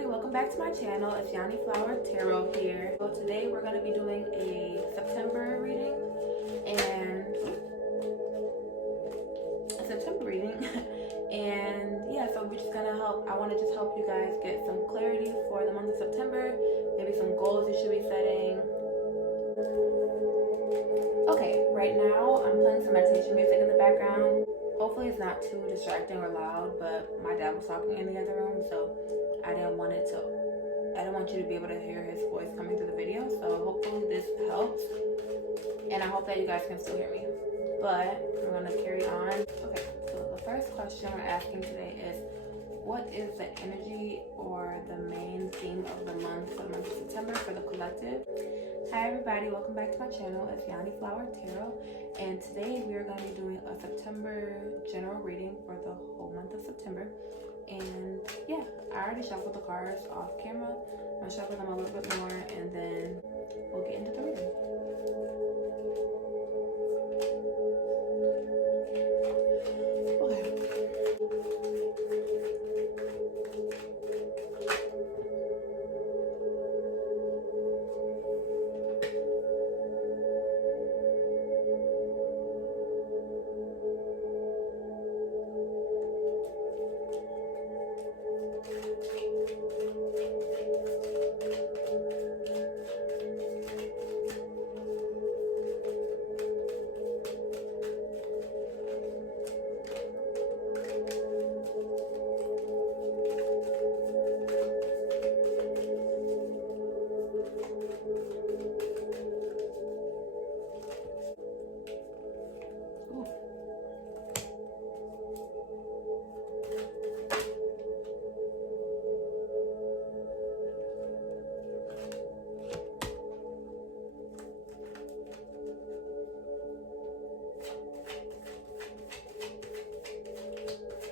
everybody, welcome back to my channel. It's Yanni Flower Tarot here. So today we're going to be doing a September reading and yeah, so we're just gonna I want to just help you guys get some clarity for the month of September, maybe some goals you should be setting. Okay, right now I'm playing some meditation music in the background. Hopefully it's not too distracting or loud, but my dad was talking in the other room, so I didn't want you to be able to hear his voice coming through the video. So hopefully this helps, and I hope that you guys can still hear me. But I'm gonna carry on. Okay, so the first question we're asking today is, what is the energy or the main theme of the month for the month of September for the collective? Hi everybody, welcome back to my channel. It's Yanni Flower Tarot, and today we are going to be doing a September general reading for the whole month of September. And yeah, I already shuffled the cards off camera. I'm going to shuffle them a little bit more and then we'll get into the reading.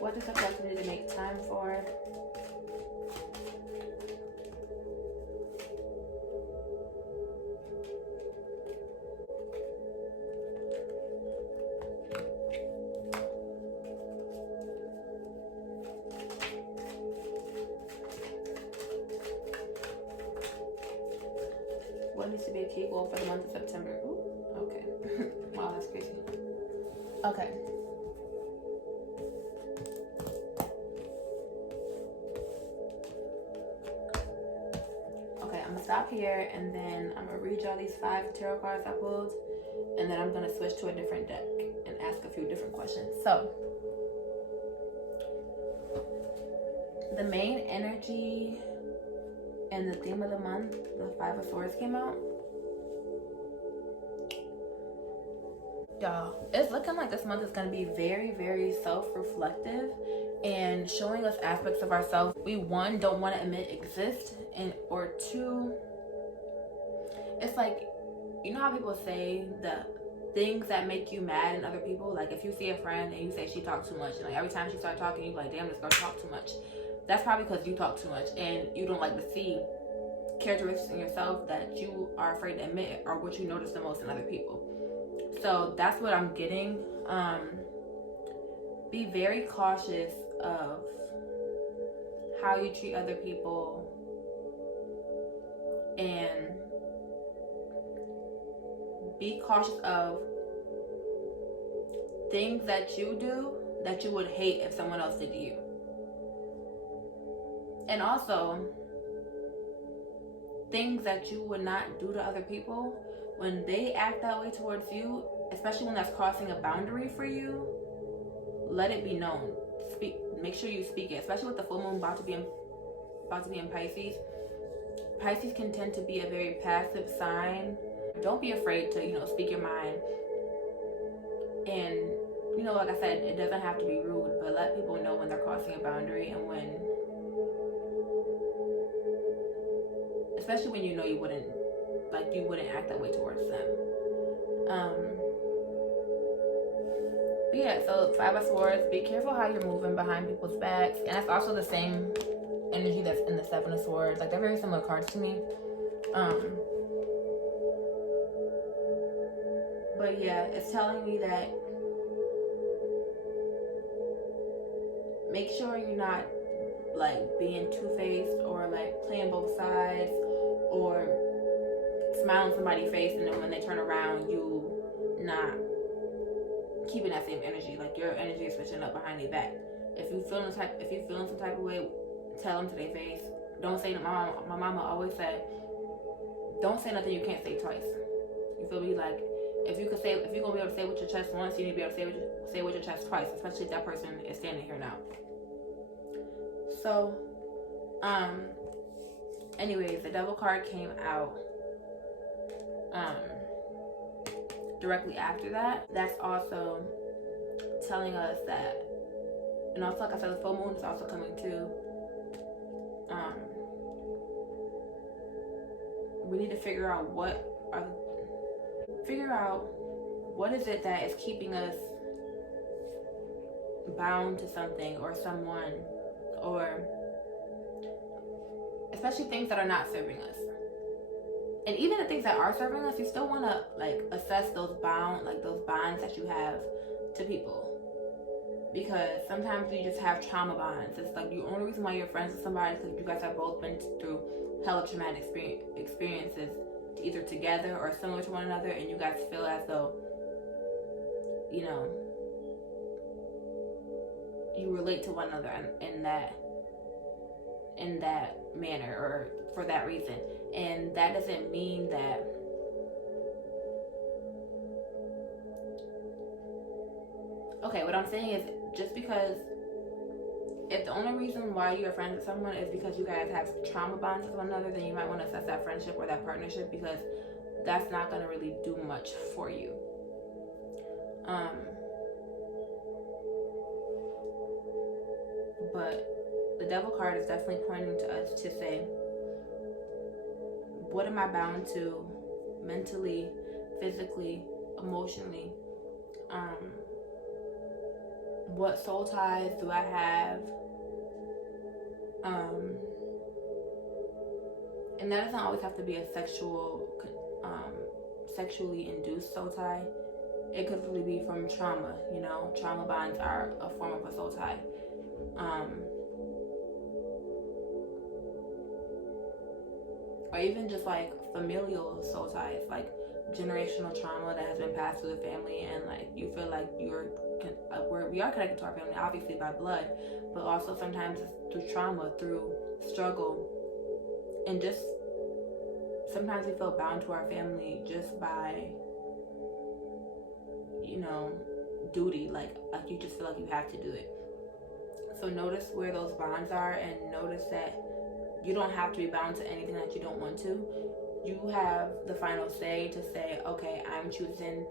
What does the collective need to make time for? What needs to be a key goal for the month of September? Ooh, okay. Wow, that's crazy. Okay. I'm gonna stop here and then I'm gonna read y'all these 5 tarot cards I pulled, and then I'm gonna switch to a different deck and ask a few different questions. So the main energy and the theme of the month, the 5 of Swords came out. Y'all, it's looking like this month is gonna be very, very self-reflective and showing us aspects of ourselves we, one, don't want to admit exist, and or two, it's like, you know how people say the things that make you mad in other people? Like if you see a friend and you say she talks too much, and like every time she starts talking, you're like, damn, this girl talk too much. That's probably because you talk too much and you don't like to see characteristics in yourself that you are afraid to admit or what you notice the most in other people. So that's what I'm getting. Be very cautious of how you treat other people, and be cautious of things that you do that you would hate if someone else did to you. And also things that you would not do to other people, when they act that way towards you, especially when that's crossing a boundary for you, let it be known. Make sure you speak it, especially with the full moon about to be in Pisces. Pisces can tend to be a very passive sign. Don't be afraid to, speak your mind. And, like I said, it doesn't have to be rude, but let people know when they're crossing a boundary, and especially when you wouldn't act that way towards them. But yeah, so 5 of Swords, be careful how you're moving behind people's backs. And that's also the same energy that's in the 7 of Swords. Like, they're very similar cards to me. But yeah, it's telling me that make sure you're not like being two-faced or like playing both sides or smiling somebody's face and then when they turn around you not keeping that same energy. Like your energy is switching up behind their back. If you feeling some type of way, tell them to their face. Don't say my mama always said, don't say nothing you can't say twice. You feel me? Like if you're gonna be able to say with your chest once, you need to be able to say with your chest twice, especially if that person is standing here now. So, anyways, the devil card came out directly after that. That's also telling us that, and also like I said, the full moon is also coming too. We need to figure out what is it that is keeping us bound to something or someone, or especially things that are not serving us. And even the things that are serving us, you still want to like assess those bonds that you have to people. Because sometimes you just have trauma bonds. It's like the only reason why you're friends with somebody is because you guys have both been through hella traumatic experiences, either together or similar to one another, and you guys feel as though, you know, you relate to one another in that manner or for that reason. And that doesn't mean that what I'm saying is, just because if the only reason why you're friends with someone is because you guys have trauma bonds with one another, then you might want to assess that friendship or that partnership, because that's not going to really do much for you. But the devil card is definitely pointing to us to say, what am I bound to mentally, physically, emotionally? What soul ties do I have? And that doesn't always have to be a sexually induced soul tie. It could really be from trauma, you know. Trauma bonds are a form of a soul tie. Or even just like familial soul ties, like generational trauma that has been passed through the family, and like you feel like we are connected to our family, obviously by blood, but also sometimes it's through trauma, through struggle, and just sometimes we feel bound to our family just by, you know, duty, like you just feel like you have to do it. So notice where those bonds are, and notice that you don't have to be bound to anything that you don't want to. You have the final say to say, okay, I'm choosing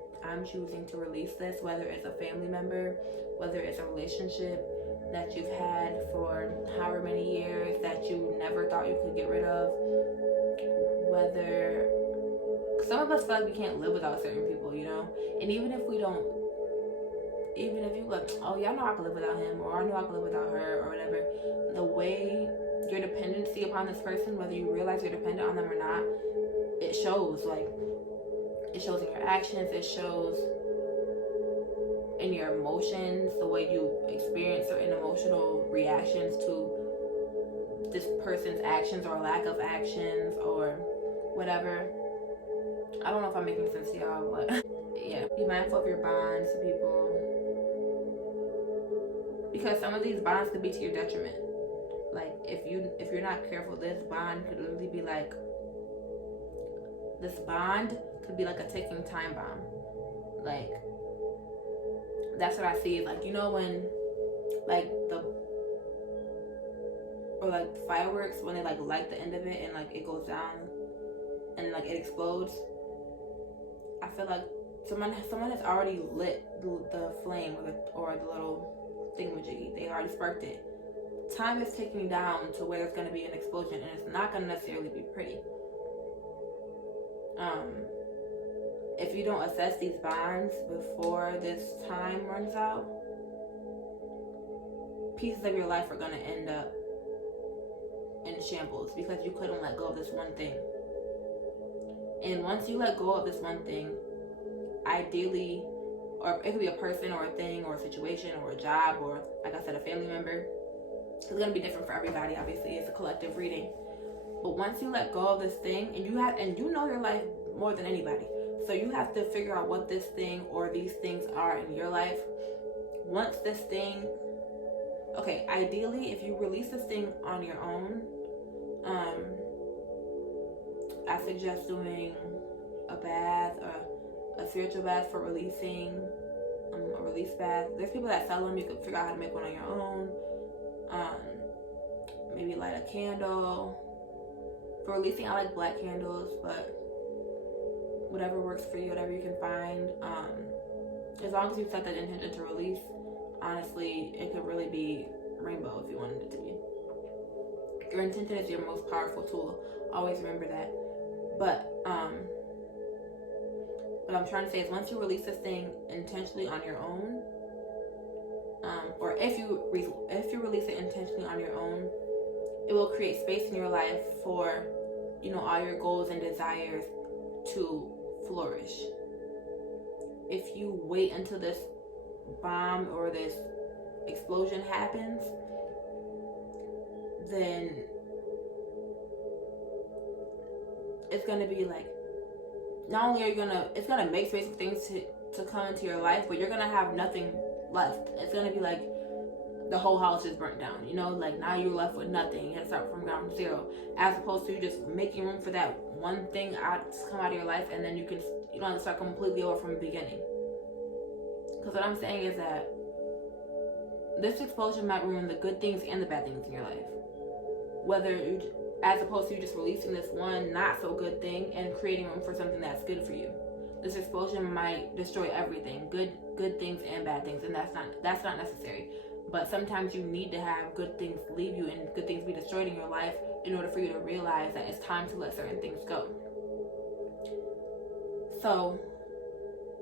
to release this, whether it's a family member, whether it's a relationship that you've had for however many years that you never thought you could get rid of, whether some of us feel like we can't live without certain people, you know. And even if you like, oh yeah, I know I can live without him, or I know I can live without her, or whatever, the way your dependency upon this person, whether you realize you're dependent on them or not, it shows. Like, it shows in your actions, it shows in your emotions, the way you experience certain emotional reactions to this person's actions or lack of actions or whatever. I don't know if I'm making sense to y'all, but yeah, be mindful of your bonds to people, because some of these bonds could be to your detriment. Like if you're not careful, this bond could literally be like, this bond could be like a ticking time bomb. Like, that's what I see. Like, you know, when like fireworks, when they like light the end of it and like it goes down and like it explodes, I feel like someone has already lit the flame or the little thingamajiggy. They already sparked it. Time is ticking down to where there's going to be an explosion, and it's not going to necessarily be pretty. If you don't assess these bonds before this time runs out, pieces of your life are going to end up in shambles because you couldn't let go of this one thing. And once you let go of this one thing, ideally, or it could be a person or a thing or a situation or a job or, like I said, a family member, It's going to be different for everybody. Obviously, it's a collective reading. But once you let go of this thing, and you know your life more than anybody, so you have to figure out what this thing or these things are in your life. Once this thing, okay, ideally, if you release this thing on your own, I suggest doing a bath or a spiritual bath for releasing, a release bath. There's people that sell them. You can figure out how to make one on your own. Maybe light a candle. For releasing, I like black candles, but whatever works for you, whatever you can find. As long as you set that intention to release, honestly, it could really be rainbow if you wanted it to be. Your intention is your most powerful tool. Always remember that. But what I'm trying to say is, once you release this thing intentionally on your own, or if you release it intentionally on your own, it will create space in your life for, all your goals and desires to flourish. If you wait until this bomb or this explosion happens, then it's going to be like, not only are you it's going to make space for things to come into your life, but you're going to have nothing left. It's going to be like the whole house is burnt down, like now you're left with nothing. You have to start from ground zero, as opposed to you just making room for that one thing to come out of your life, and then you don't have to start completely over from the beginning. Because what I'm saying is that this explosion might ruin the good things and the bad things in your life. As opposed to you just releasing this one not so good thing and creating room for something that's good for you. This explosion might destroy everything, good things and bad things, and that's not necessary. But sometimes you need to have good things leave you and good things be destroyed in your life in order for you to realize that it's time to let certain things go. So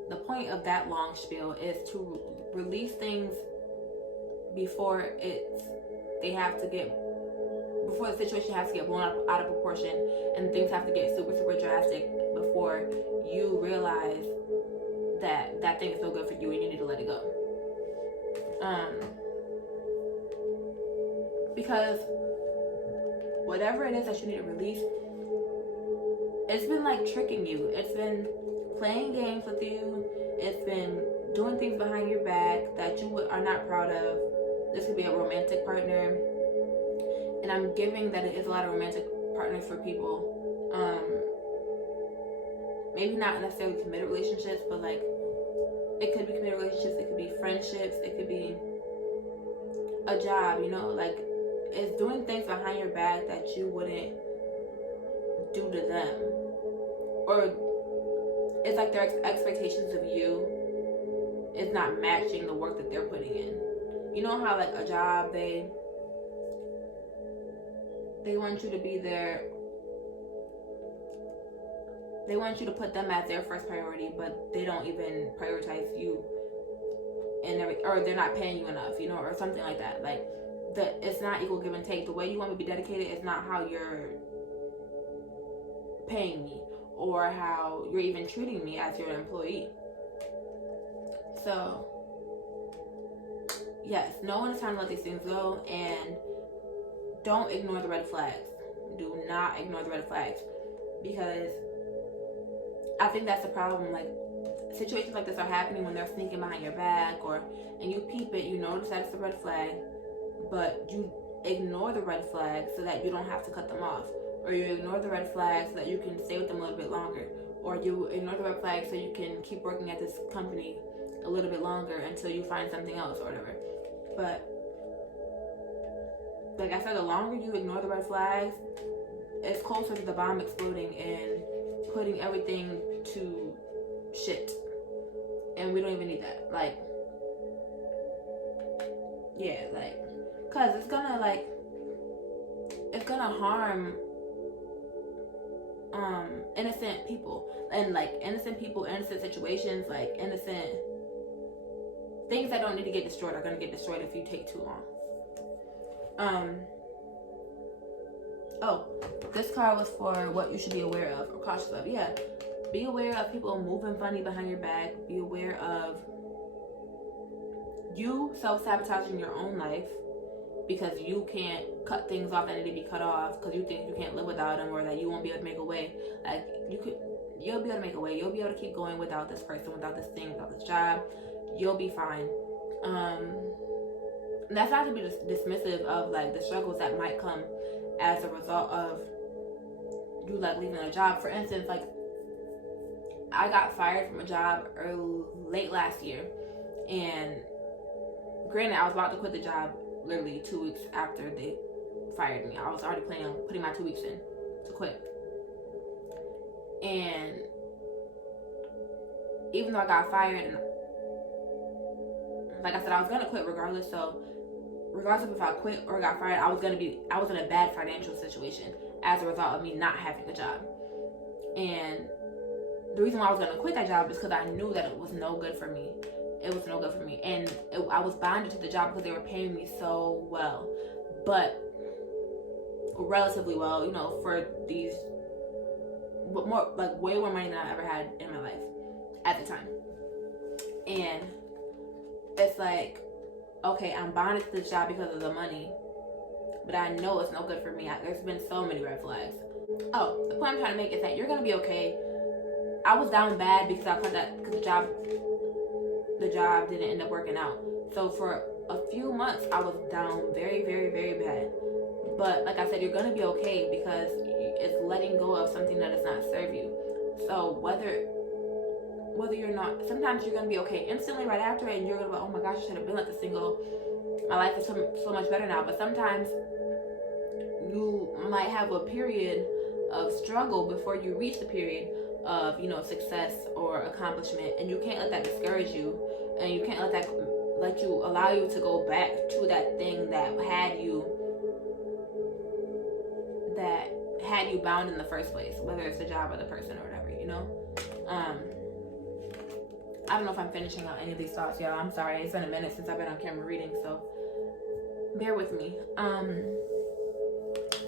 the point of that long spiel is to release things before before the situation has to get blown out of proportion and things have to get super, super drastic before you realize that that thing is so good for you and you need to let it go. Because whatever it is that you need to release, it's been like tricking you. It's been playing games with you. It's been doing things behind your back that you are not proud of. This could be a romantic partner. And I'm giving that it is a lot of romantic partners for people. Maybe not necessarily committed relationships, but like it could be committed relationships, it could be friendships, it could be a job, like it's doing things behind your back that you wouldn't do to them. Or it's like their expectations of you is not matching the work that they're putting in. You know how like a job, they want you to be there. They want you to put them as their first priority, but they don't even prioritize you, or they're not paying you enough, or something like that. Like it's not equal give and take. The way you want me to be dedicated is not how you're paying me or how you're even treating me as your employee. So yes, know when it's time to let these things go, and don't ignore the red flags. Do not ignore the red flags, because I think that's the problem. Like situations like this are happening when they're sneaking behind your back, and you peep it, you notice that it's a red flag, but you ignore the red flags so that you don't have to cut them off, or you ignore the red flags so that you can stay with them a little bit longer, or you ignore the red flags so you can keep working at this company a little bit longer until you find something else or whatever. But like I said, the longer you ignore the red flags, it's closer to the bomb exploding and putting everything to shit. And we don't even need that. Like, yeah, like, cause it's gonna harm innocent people, and like innocent people, innocent situations, like innocent things that don't need to get destroyed are gonna get destroyed if you take too long. This card was for what you should be aware of or cautious of. Yeah, be aware of people moving funny behind your back. Be aware of you self-sabotaging your own life, because you can't cut things off that need to be cut off because you think you can't live without them, or that you won't be able to make a way. Like, you'll be able to make a way. You'll be able to keep going without this person, without this thing, without this job. You'll be fine. That's not to be dismissive of like the struggles that might come as a result of you like leaving a job. For instance, like, I got fired from a job late last year, and granted, I was about to quit the job literally 2 weeks after they fired me. I was already planning on putting my 2 weeks in to quit. And even though I got fired, and like I said, I was gonna quit regardless. So regardless of if I quit or got fired, I was in a bad financial situation as a result of me not having a job. And the reason why I was gonna quit that job is because I knew that it was no good for me. It was no good for me, and I was bonded to the job because they were paying me so well, but relatively well, you know, for these, but more like way more money than I ever had in my life at the time. And it's like, okay, I'm bonded to this job because of the money, but I know it's no good for me. There's been so many red flags. Oh, the point I'm trying to make is that you're gonna be okay. I was down bad because I thought that because the job didn't end up working out. So for a few months, I was down very, very, very bad. But like I said, you're gonna be okay because it's letting go of something that does not serve you. So whether you're not, sometimes you're gonna be okay instantly right after it, and you're gonna be like, oh my gosh, I should have been like this single. My life is so much better now. But sometimes you might have a period of struggle before you reach the period of, you know, success or accomplishment, and you can't let that discourage you, and you can't let you allow you to go back to that thing that had you bound in the first place, whether it's the job or the person or whatever, you know. I don't know if I'm finishing out any of these thoughts, y'all. I'm sorry, it's been a minute since I've been on camera reading, so bear with me.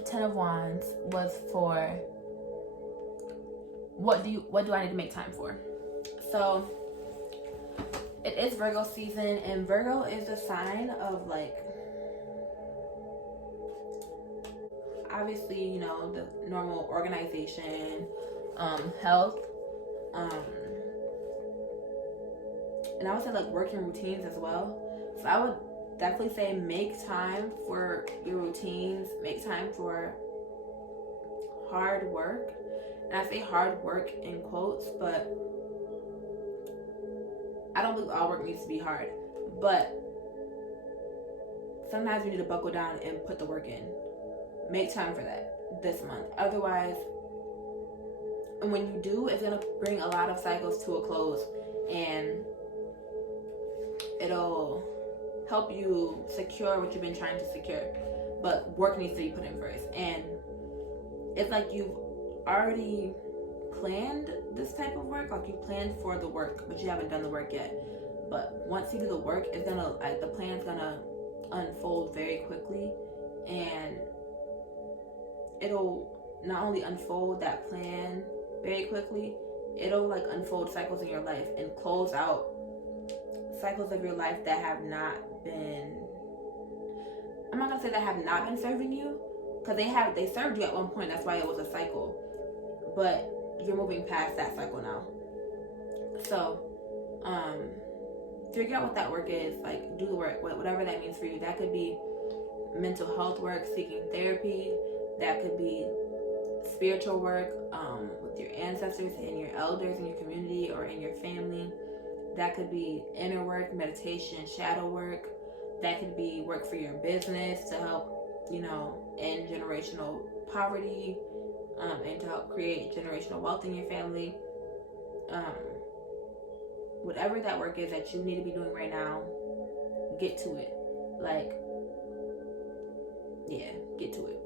10 of Wands was for what do I need to make time for? So it is Virgo season, and Virgo is a sign of, like, obviously, you know, the normal organization, health, and I would say like working routines as well. So I would definitely say make time for your routines, make time for hard work. And I say hard work in quotes, but I don't believe all work needs to be hard. But sometimes you need to buckle down and put the work in. Make time for that this month. Otherwise, and when you do, it's going to bring a lot of cycles to a close, and it'll help you secure what you've been trying to secure. But work needs to be put in first. And it's like you've already planned this type of work, like you planned for the work, but you haven't done the work yet. But once you do the work, it's gonna, like, the plan's gonna unfold very quickly, and it'll not only unfold that plan very quickly, it'll like unfold cycles in your life and close out cycles of your life that have not been, I'm not gonna say that have not been serving you, because they served you at one point, that's why it was a cycle, but you're moving past that cycle now. So figure out what that work is, like do the work, whatever that means for you. That could be mental health work, seeking therapy, that could be spiritual work with your ancestors and your elders in your community or in your family. That could be inner work, meditation, shadow work. That could be work for your business to help, you know, end generational poverty, and to help create generational wealth in your family. Whatever that work is that you need to be doing right now, get to it. Like, yeah, get to it.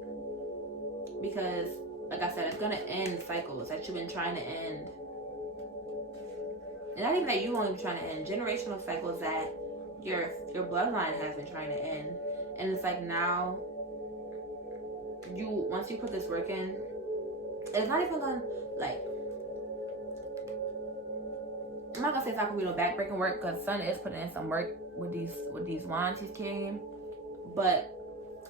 Because, like I said, it's going to end cycles that you've been trying to end. And I think that you only trying to end generational cycles that your bloodline has been trying to end. And it's like now, once you put this work in, it's not even going to, like, I'm not going to say it's not going to be no backbreaking work, because Sun is putting in some work with these wands he's carrying. But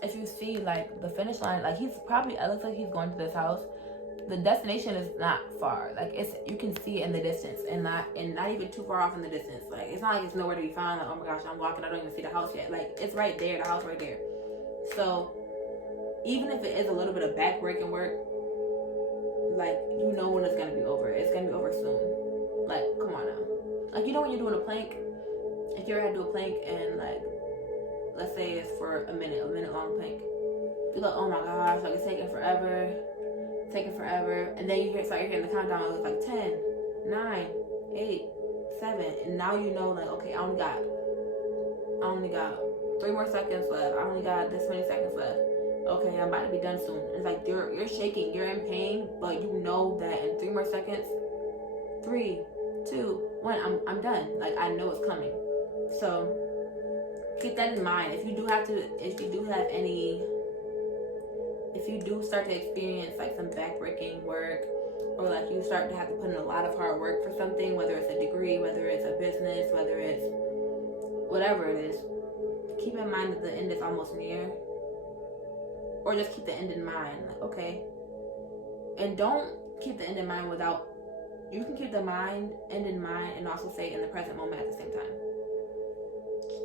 if you see like the finish line, like he's probably, it looks like he's going to this house. The destination is not far. Like it's, you can see it in the distance, and not even too far off in the distance. Like it's not like it's nowhere to be found. Like, oh my gosh, I'm walking, I don't even see the house yet. Like it's right there, the house right there. So even if it is a little bit of backbreaking work, like you know when it's gonna be over. It's gonna be over soon. Like come on now. Like you know when you're doing a plank, if you ever had to do a plank and like let's say it's for a minute long plank, you're like, oh my gosh, like it's taking forever, and then you start hearing the countdown. It's like 10, 9, 8, 7, and now you know like okay, I only got 3 more seconds left. I only got this many seconds left. Okay, I'm about to be done soon. It's like you're shaking, you're in pain, but you know that in 3 more seconds, 3, 2, 1, I'm done. Like I know it's coming. So keep that in mind. If you do start to experience like some backbreaking work, or like you start to have to put in a lot of hard work for something, whether it's a degree, whether it's a business, whether it's whatever it is, keep in mind that the end is almost near. Or just keep the end in mind. Like, okay. And don't keep the end in mind without, you can keep the end in mind and also say in the present moment at the same time.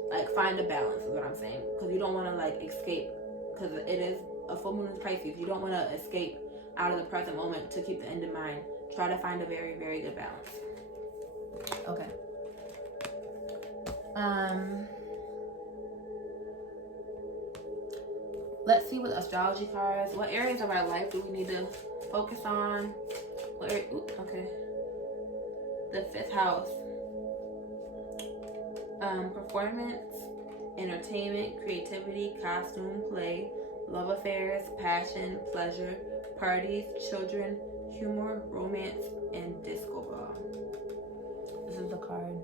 Like find a balance is what I'm saying. Because you don't want to like escape, because it is a full moon in Pisces. You don't want to escape out of the present moment to keep the end in mind. Try to find a very, very good balance. Okay. Let's see with astrology cards. What areas of our life do we need to focus on? Okay. The 5th house. Performance, entertainment, creativity, costume, play, love affairs, passion, pleasure, parties, children, humor, romance, and disco ball. This is the card.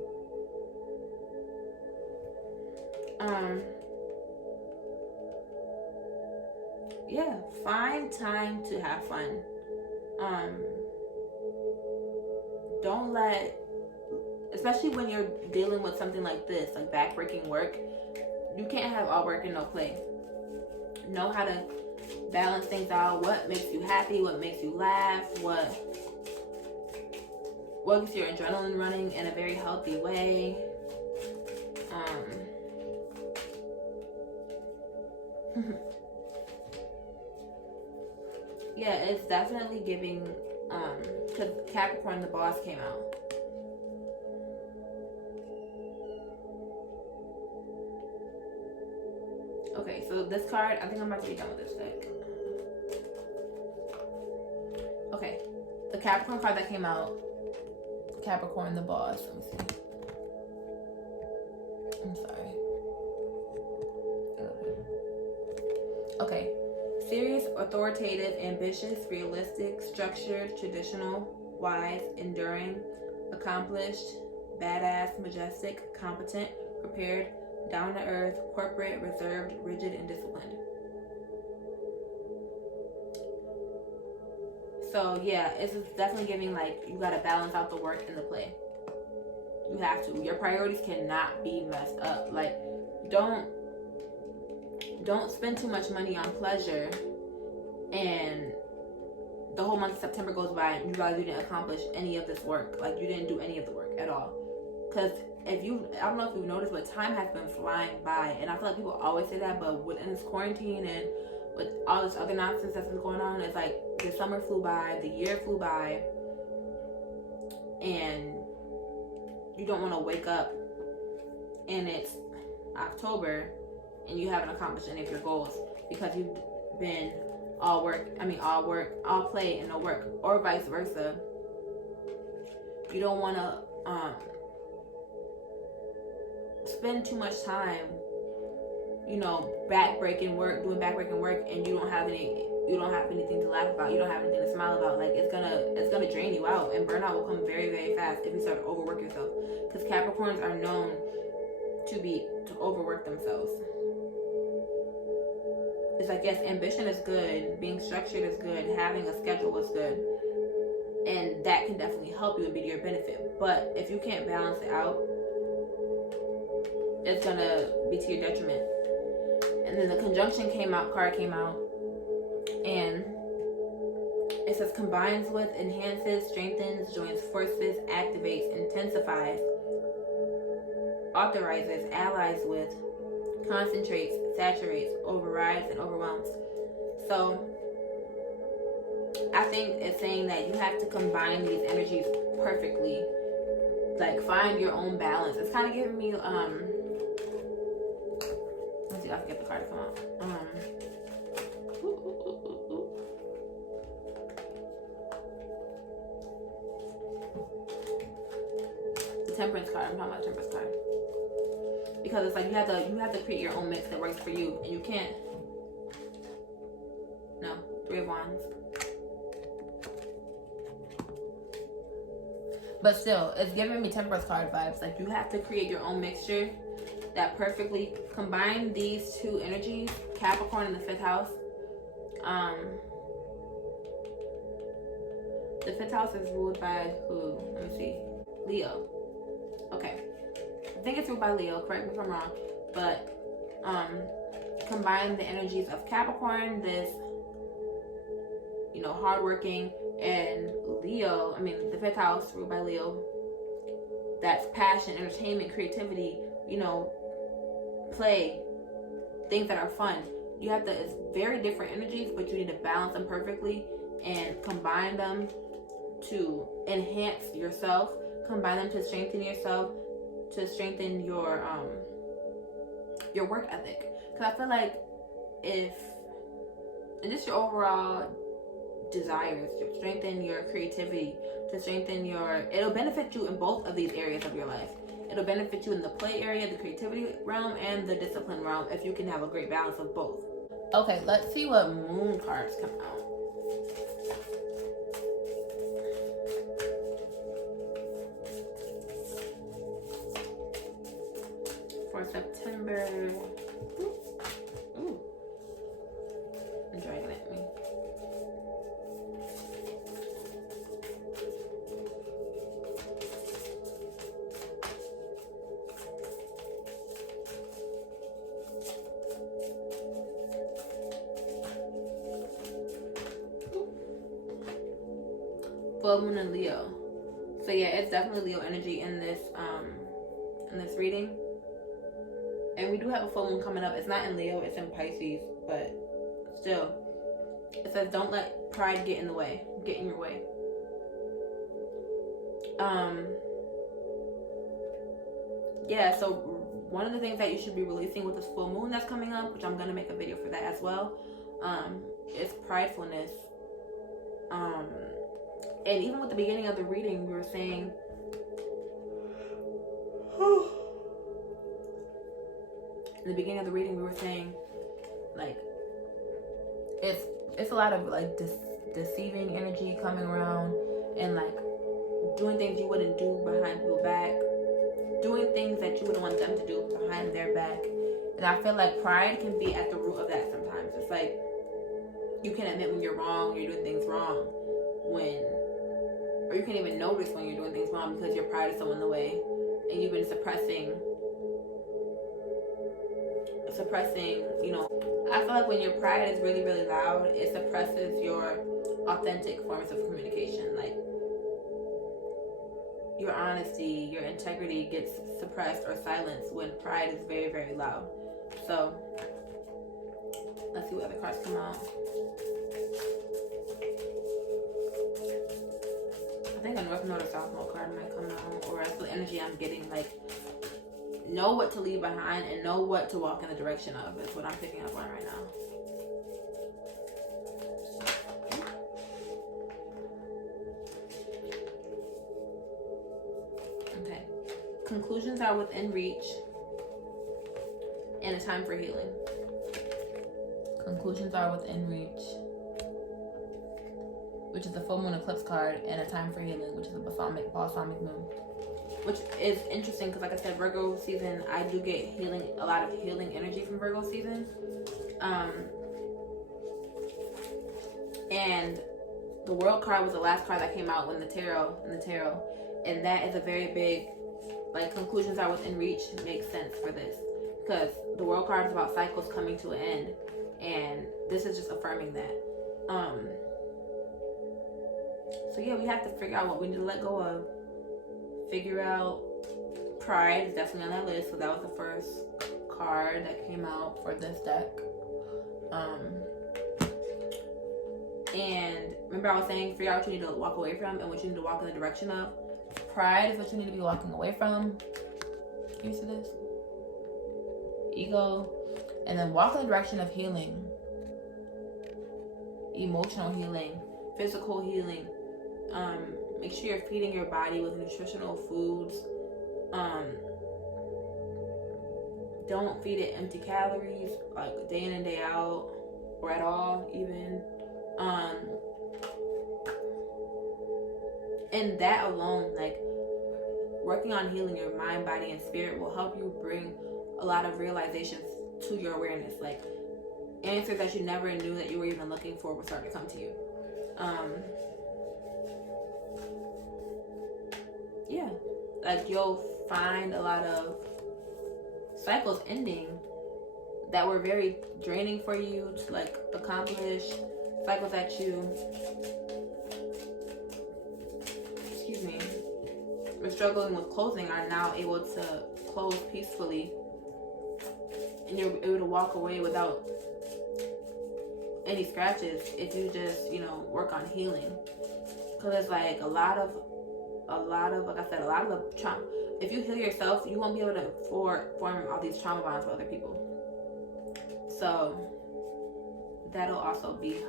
Yeah, find time to have fun. Don't let, especially when you're dealing with something like this, like backbreaking work, you can't have all work and no play. Know how to balance things out. What makes you happy? What makes you laugh? What gets your adrenaline running in a very healthy way? Yeah, it's definitely giving, because Capricorn, the boss came out. Okay, so this card, I think I'm about to be done with this deck. Okay, the Capricorn card that came out, Capricorn, the boss. Let me see. I'm sorry. Okay. Serious, authoritative, ambitious, realistic, structured, traditional, wise, enduring, accomplished, badass, majestic, competent, prepared, down to earth, corporate, reserved, rigid, and disciplined. So yeah, it's definitely giving like you gotta balance out the work and the play. You have to. Your priorities cannot be messed up. Like don't spend too much money on pleasure and the whole month of September goes by and you realize you didn't accomplish any of this work. Like you didn't do any of the work at all. Because I don't know if you've noticed, but time has been flying by. And I feel like people always say that, but within this quarantine and with all this other nonsense that's been going on, it's like the summer flew by, the year flew by, and you don't want to wake up and it's October and you haven't accomplished any of your goals because you've been all play and no work, or vice versa. You don't want to spend too much time, doing backbreaking work, and you don't have anything to laugh about. You don't have anything to smile about. Like it's gonna drain you out, and burnout will come very, very fast if you start to overwork yourself. Because Capricorns are known to overwork themselves. It's like, yes, ambition is good, being structured is good, having a schedule is good, and that can definitely help you and be to your benefit. But if you can't balance it out, it's gonna be to your detriment. And And then the conjunction card came out, and it says combines with, enhances, strengthens, joins forces, activates, intensifies, authorizes, allies with, concentrates, saturates, overrides, and overwhelms. So I think it's saying that you have to combine these energies perfectly. Like, find your own balance. It's kind of giving me let's see if I can get the card to come out. The Temperance card. I'm talking about the Temperance card. Because it's like you have to create your own mix that works for you, and you can't. No, Three of Wands. But still, it's giving me Temperance card vibes. Like, you have to create your own mixture that perfectly combine these two energies. Capricorn in the 5th house. The 5th house is ruled by who? Let me see. Leo. Okay. I think it's ruled by Leo. Correct me if I'm wrong. But combine the energies of Capricorn, this, hardworking, and Leo. I mean, the 5th house ruled by Leo. That's passion, entertainment, creativity, play, things that are fun. It's very different energies, but you need to balance them perfectly and combine them to enhance yourself, combine them to strengthen yourself, to strengthen your work ethic. Because I feel like and just your overall desires, to strengthen your creativity, to strengthen it'll benefit you in both of these areas of your life. It'll benefit you in the play area, the creativity realm, and the discipline realm, if you can have a great balance of both. Okay, let's see what moon cards come out. For September. Ooh. I'm dragging at me. Full moon in Leo. So yeah, it's definitely Leo energy in this reading. And we do have a full moon coming up. It's not in Leo, it's in Pisces, but still. It says don't let pride get in your way. Yeah, so one of the things that you should be releasing with this full moon that's coming up, which I'm gonna make a video for that as well, is pridefulness. And even with the beginning of the reading, we were saying like it's a lot of like deceiving energy coming around, and like doing things you wouldn't do behind people's back, doing things that you wouldn't want them to do behind their back. And I feel like pride can be at the root of that sometimes. It's like you can admit when you're wrong, you're doing things wrong, or you can't even notice when you're doing things wrong because your pride is so in the way, and you've been suppressing. I feel like when your pride is really, really loud, it suppresses your authentic forms of communication. Like your honesty, your integrity gets suppressed or silenced when pride is very, very loud. So let's see what other cards come out. I think a North Node or South Node card might come out, or that's the energy I'm getting. Like, know what to leave behind and know what to walk in the direction of is what I'm picking up on right now. Okay. Conclusions are within reach and a time for healing. Conclusions are within reach, which is the full moon eclipse card, and a time for healing, which is a balsamic moon. Which is interesting because, like I said, Virgo season, I do get a lot of healing energy from Virgo season. And the World card was the last card that came out in the tarot. And that is a very big, like, conclusions are within reach makes sense for this. because the world card is about cycles coming to an end, and this is just affirming that. So yeah, we have to figure out what we need to let go of. Figure out pride is definitely on that list. So that was the first card that came out for this deck. And remember I was saying figure out what you need to walk away from and what you need to walk in the direction of. Pride is what you need to be walking away from. Can you see this? Ego. And then walk in the direction of healing. Emotional healing. Physical healing. Make sure you're feeding your body with nutritional foods. Don't feed it empty calories, like day in and day out, or at all even. And that alone, like working on healing your mind, body, and spirit will help you bring a lot of realizations to your awareness. Like answers that you never knew that you were even looking for will start to come to you. Yeah, like you'll find a lot of cycles ending that were very draining for you to like accomplish. Cycles that you, were struggling with closing are now able to close peacefully, and you're able to walk away without any scratches if you just work on healing. Because it's like a lot of like I said, a lot of the trauma, if you heal yourself, you won't be able to form all these trauma bonds with other people. So that'll also be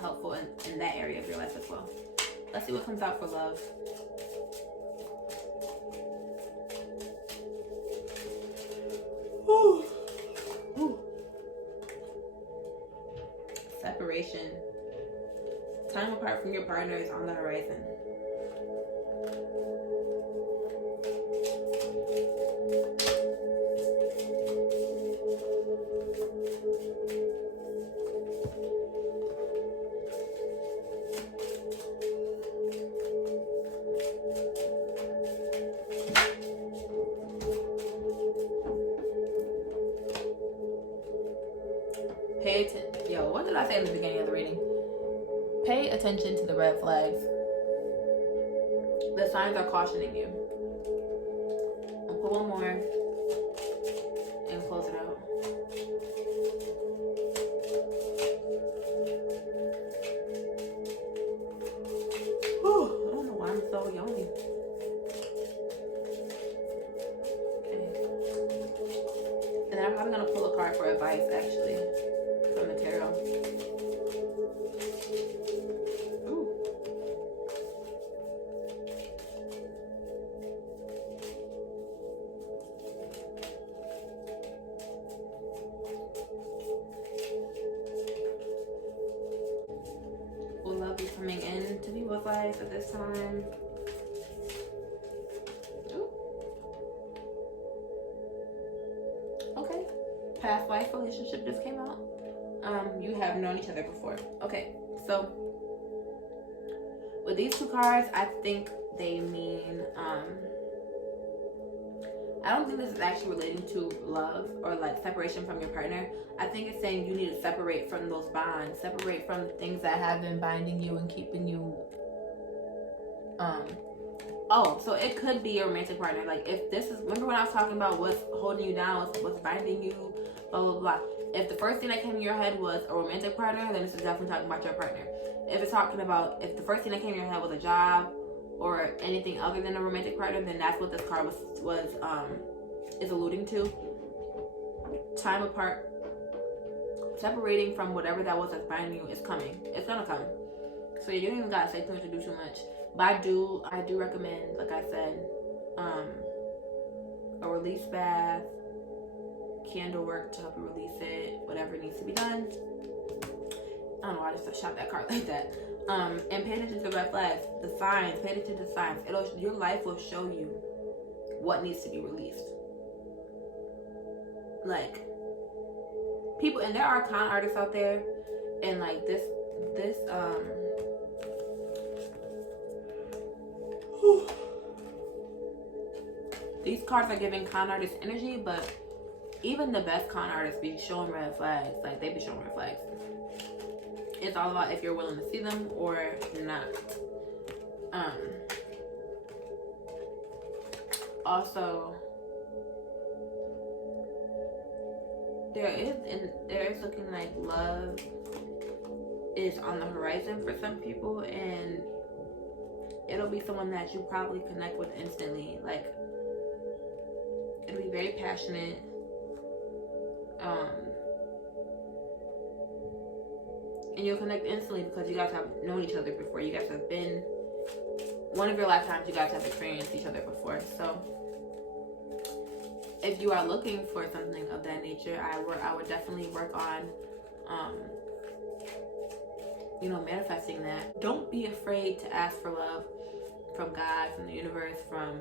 helpful in that area of your life as well. Let's see what comes out for love. Ooh. Ooh. Separation. Time apart from your partner is on the horizon. What did I say in the beginning of the reading? Pay attention to the red flags. The signs are cautioning you. I'll put one more and close it out. Whew, I don't know why I'm so yawny. Okay. And then I'm probably going to pull a card for advice, actually. From the tarot. Ooh. Will love be coming in to people's lives at this time? Ooh. Okay. Past life relationship just came out. You have known each other before. Okay, so with these two cards, I think they mean, I don't think this is actually relating to love or like separation from your partner. I think it's saying you need to separate from those bonds, separate from the things that have been binding you and keeping you, so it could be your romantic partner. Like if this is, remember when I was talking about what's holding you down, what's binding you, blah, blah, blah. If the first thing that came in your head was a romantic partner, then this is definitely talking about your partner. If it's talking about, if the first thing that came in your head was a job or anything other than a romantic partner, then that's what this card is alluding to. Time apart, separating from whatever that was that's binding you is coming. It's gonna come. So you don't even gotta say too much to do too much. But I do recommend, like I said, a release bath, candle work to help you release it, whatever needs to be done. I don't know why I just shot that card like that. And pay attention to the red flags, the signs. Pay attention to the signs. Your life will show you what needs to be released. Like people, and there are con artists out there, and like this these cards are giving con artist energy, but even the best con artists be showing red flags. Like, they be showing red flags. It's all about if you're willing to see them or not. Also, there is looking like love is on the horizon for some people, and it'll be someone that you probably connect with instantly. Like, it'll be very passionate. And you'll connect instantly because you guys have known each other before. You guys have been, one of your lifetimes, you guys have experienced each other before. So if you are looking for something of that nature, I would definitely work on, manifesting that. Don't be afraid to ask for love from God, from the universe, from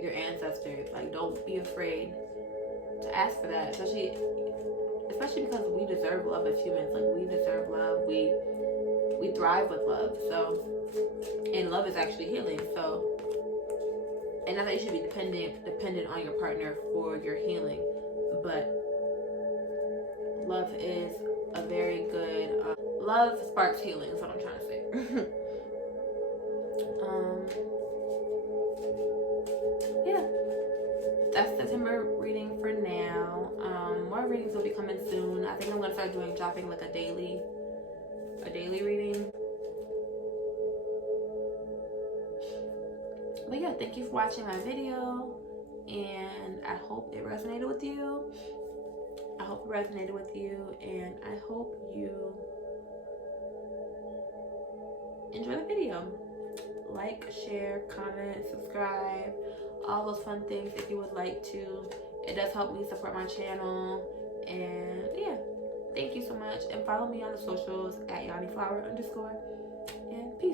your ancestors. Like, don't be afraid to ask for that, especially because we deserve love as humans. Like, we deserve love. We thrive with love. So, and love is actually healing. So, and not that you should be dependent on your partner for your healing, but love is a very good. Love sparks healing. Is what I'm trying to say. Yeah, that's the September reading for now. More readings will be coming soon. I think I'm gonna start dropping like a daily reading. But yeah, thank you for watching my video, and I hope it resonated with you. And I hope you enjoy the video. Like, share, comment, subscribe, all those fun things if you would like to. It does help me support my channel. And yeah, thank you so much. And follow me on the socials at YaniFlower_. And peace.